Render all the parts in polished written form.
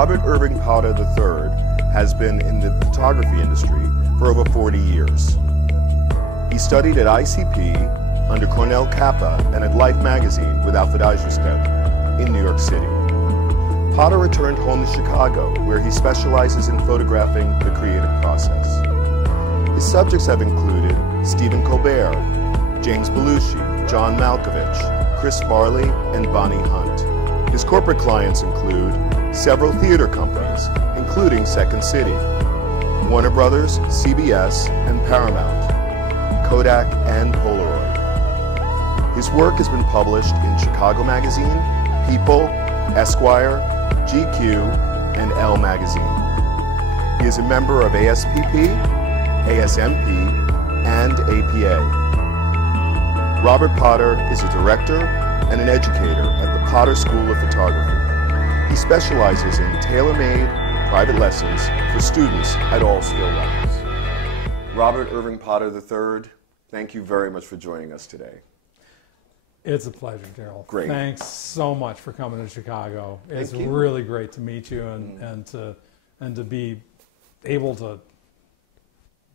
Robert Erving Potter III has been in the photography industry for over 40 years. He studied at ICP, under Cornell Kappa, and at Life magazine with Alfred Eisenstadt in New York City. Potter returned home to Chicago, where he specializes in photographing the creative process. His subjects have included Stephen Colbert, James Belushi, John Malkovich, Chris Farley, and Bonnie Hunt. His corporate clients include several theater companies, including Second City, Warner Brothers, CBS, and Paramount, Kodak, and Polaroid. His work has been published in Chicago Magazine, People, Esquire, GQ, and Elle Magazine. He is a member of ASPP, ASMP, and APA. Robert Potter is a director and an educator at the Potter School of Photography. He specializes in tailor-made private lessons for students at all skill levels. Robert Erving Potter III, thank you very much for joining us today. It's a pleasure, Darrell. Great. Thanks so much for coming to Chicago. It's really great to meet you and to be able to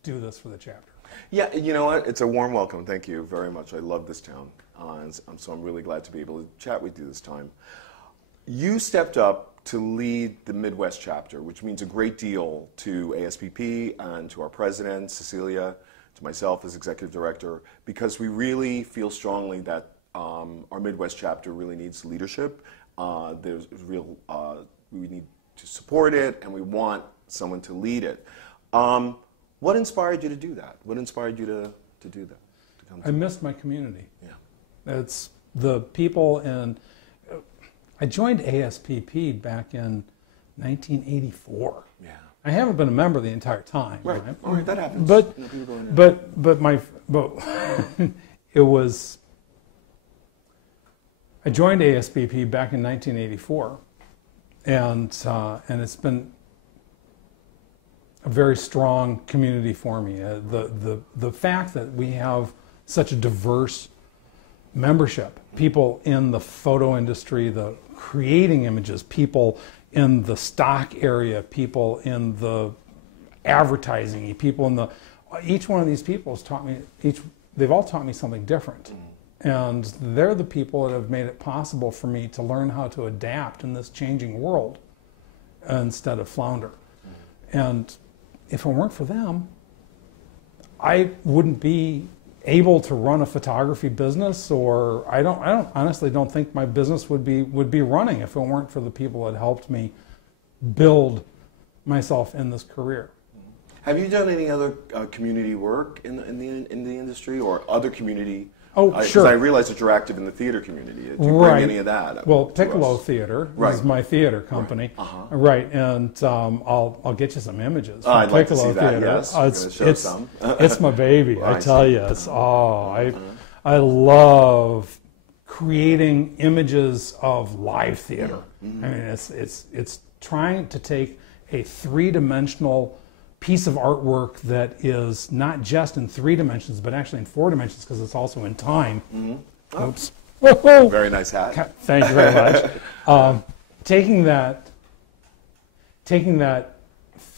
do this for the chapter. Yeah, you know what? It's a warm welcome. Thank you very much. I love this town, so I'm really glad to be able to chat with you this time. You stepped up to lead the Midwest chapter, which means a great deal to ASPP and to our president, Cecilia, to myself as executive director, because we really feel strongly that our Midwest chapter really needs leadership. We need to support it, and we want someone to lead it. What inspired you to do that? What inspired you to do that? I missed my community. Yeah. It's the people, and I joined ASPP back in 1984. Yeah. I haven't been a member the entire time. Right. All right, that happens. But it was. I joined ASPP back in 1984, and it's been a very strong community for me. The fact that we have such a diverse membership, people in the photo industry, the creating images, people in the stock area, people in the advertising, people in the, each one of these people has taught me, they've all taught me something different. And they're the people that have made it possible for me to learn how to adapt in this changing world instead of flounder. And if it weren't for them, I wouldn't be able to run a photography business, or I honestly don't think my business would be running if it weren't for the people that helped me build myself in this career. Have you done any other community work in the industry, or other community? Oh, sure. Because I realize that you're active in the theater community. Do you bring any of that? Well, Piccolo Theater is my theater company. Right. Right, and I'll get you some images from I'd like to Piccolo see that, Theater. yes. You're gonna show some. It's my baby, I tell you. It's, I love creating images of live theater. I mean, it's trying to take a three-dimensional piece of artwork that is not just in 3 dimensions, but actually in 4 dimensions, because it's also in time. Oops. Very nice hat. Thank you very much. Taking that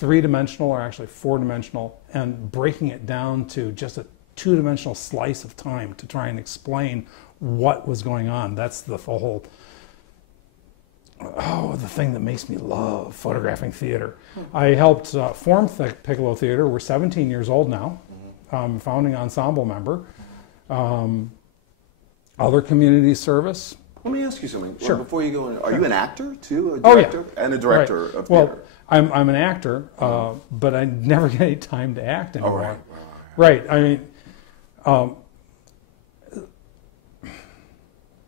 3-dimensional, or actually 4-dimensional, and breaking it down to just a 2-dimensional slice of time to try and explain what was going on. That's the whole, the thing that makes me love photographing theater. I helped form Piccolo Theater. We're 17 years old now. Founding ensemble member. Other community service. Let me ask you something. Sure. Before you go in, are you an actor too? A director? Oh, yeah. And a director of theater? Well, I'm an actor, but I never get any time to act anymore. Right. I mean,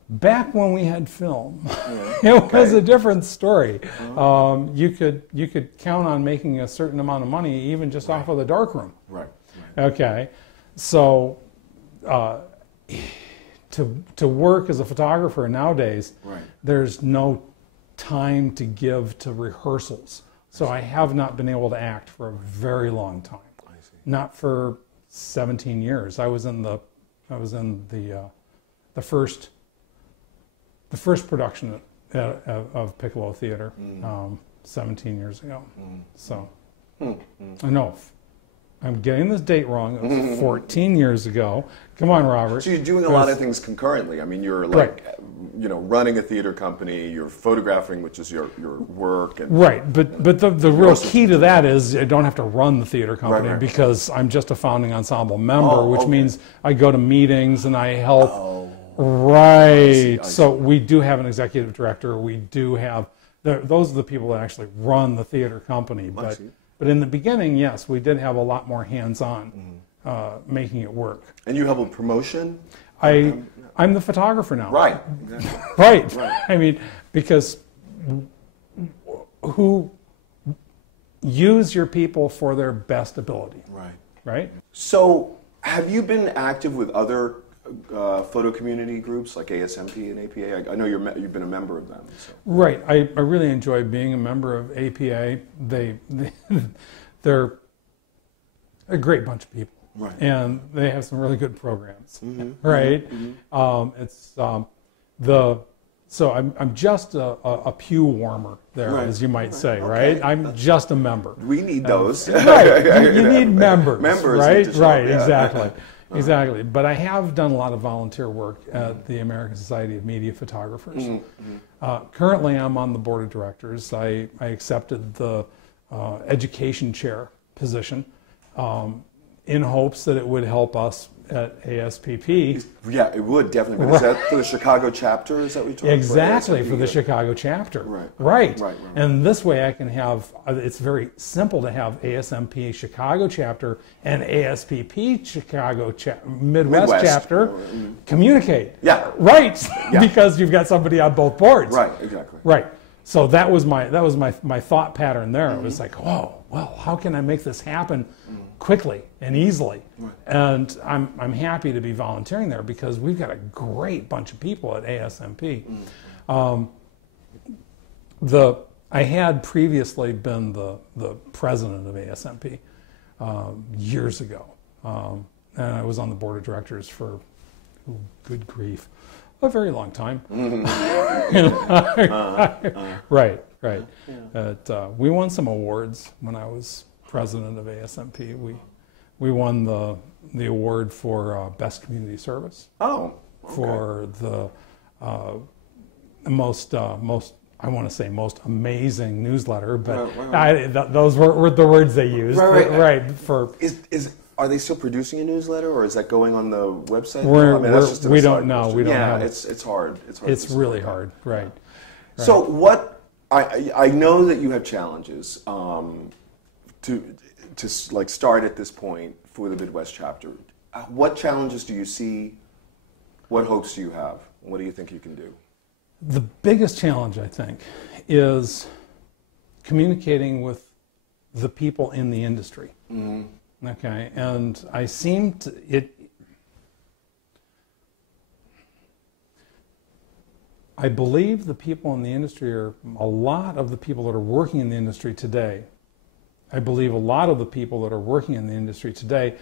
back when we had film, it was a different story. You could count on making a certain amount of money even just off of the darkroom. Right. Okay, so to work as a photographer nowadays, there's no time to give to rehearsals. So I have not been able to act for a very long time. I see. Not for 17 years. I was in the first production of Piccolo Theater 17 years ago. So I know I'm getting this date wrong. It was 14 years ago. Come on, Robert. So you're doing a lot of things concurrently. I mean, you're like, you know, running a theater company. You're photographing, which is your work. And right, but the real key to that is I don't have to run the theater company because I'm just a founding ensemble member, which means I go to meetings and I help. I see. So we do have an executive director. We do have those are the people that actually run the theater company. But in the beginning, yes, we did have a lot more hands-on making it work. And you help with promotion? I'm the photographer now. Right. Exactly. Right. I mean, because who use your people for their best ability. Right. Right? So have you been active with other photo community groups like ASMP and APA? I know you've been a member of them. So. Right. I really enjoy being a member of APA. They're a great bunch of people. Right. And they have some really good programs. Right. So I'm just a pew warmer there, as you might say, right? I'm just a member. We need those. Right. You need members. Members. Right. Right. Exactly. Exactly. But I have done a lot of volunteer work at the American Society of Media Photographers. Currently, I'm on the board of directors. I accepted the education chair position in hopes that it would help us at ASPP. Yeah, it would definitely. But is that for the Chicago chapter? Is that what you're talking about? Exactly, for the Chicago chapter. Right. And this way I can have, it's very simple to have ASMP Chicago chapter and ASPP Chicago Midwest chapter communicate. Yeah. Right. Because you've got somebody on both boards. Right, exactly. Right. So that was my thought pattern there. It was like, oh, well, how can I make this happen quickly and easily? And I'm happy to be volunteering there because we've got a great bunch of people at ASMP. I had previously been the president of ASMP years ago, and I was on the board of directors for, good grief, a very long time. Right. We won some awards when I was president of ASMP. We won the award for best community service. Oh. Okay. For the most I want to say most amazing newsletter, but those were the words they used. Are they still producing a newsletter, or is that going on the website? We don't know. We don't know. It's hard. It's really hard. Right. So what? I know that you have challenges to like start at this point for the Midwest chapter. What challenges do you see? What hopes do you have? What do you think you can do? The biggest challenge, I think, is communicating with the people in the industry. Okay, and I seem to I believe the people in the industry are a lot of the people that are working in the industry today. I believe a lot of the people that are working in the industry today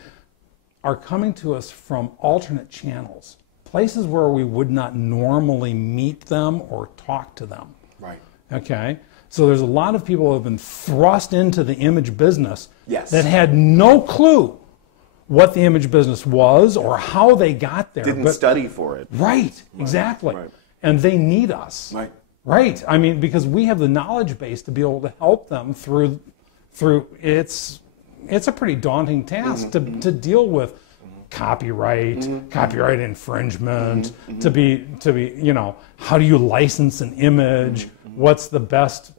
are coming to us from alternate channels, places where we would not normally meet them or talk to them. Right. Okay? So there's a lot of people who have been thrust into the image business that had no clue what the image business was or how they got there. Didn't study for it. Right, exactly. Right. And they need us. Right. Right. I mean, because we have the knowledge base to be able to help them through it's a pretty daunting task to deal with copyright infringement, to be how do you license an image? What's the best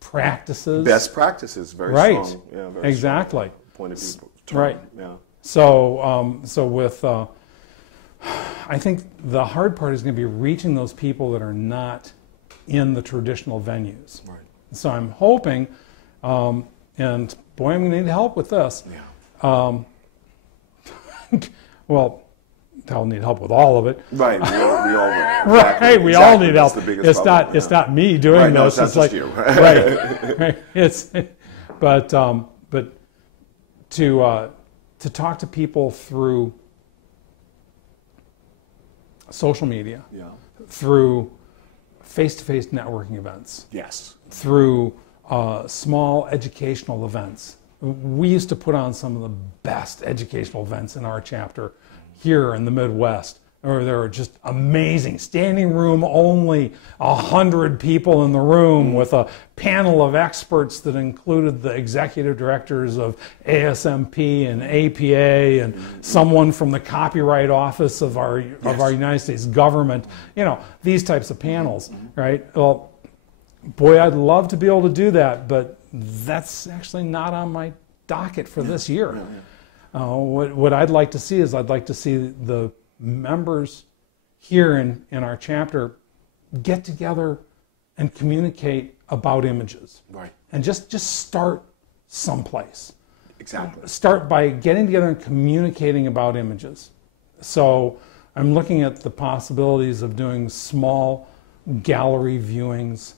practices? Best practices, very strong. Yeah, very exactly. Strong point of view. Right. Yeah. So with I think the hard part is going to be reaching those people that are not in the traditional venues. Right. So I'm hoping, and boy, I'm going to need help with this. Yeah. Well, I'll need help with all of it. Right. We all will. Right. We all need help. It's not me doing this. No, it's like you. Right. But to talk to people through social media, through face-to-face networking events. Yes. Through small educational events. We used to put on some of the best educational events in our chapter here in the Midwest, where there were just amazing, standing room only, 100 people in the room with a panel of experts that included the executive directors of ASMP and APA and someone from the Copyright Office of our United States government, you know, these types of panels, right? Well, boy, I'd love to be able to do that, but that's actually not on my docket for this year. What I'd like to see is I'd like to see the members here in our chapter get together and communicate about images. Right. And just start someplace. Exactly. Start by getting together and communicating about images. So I'm looking at the possibilities of doing small gallery viewings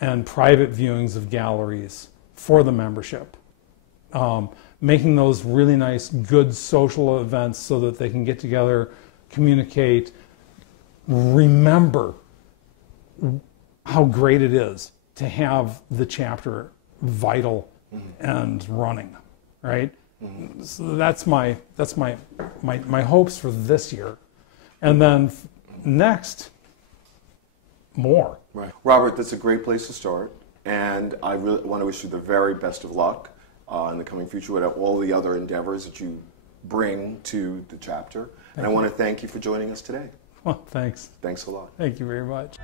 and private viewings of galleries for the membership. Making those really nice, good social events so that they can get together, communicate, remember how great it is to have the chapter vital and running, right? So that's my hopes for this year. And then next, more. Right. Robert, that's a great place to start. And I really want to wish you the very best of luck in the coming future with all the other endeavors that you bring to the chapter. And I want to thank you for joining us today. Well, thanks. Thanks a lot. Thank you very much.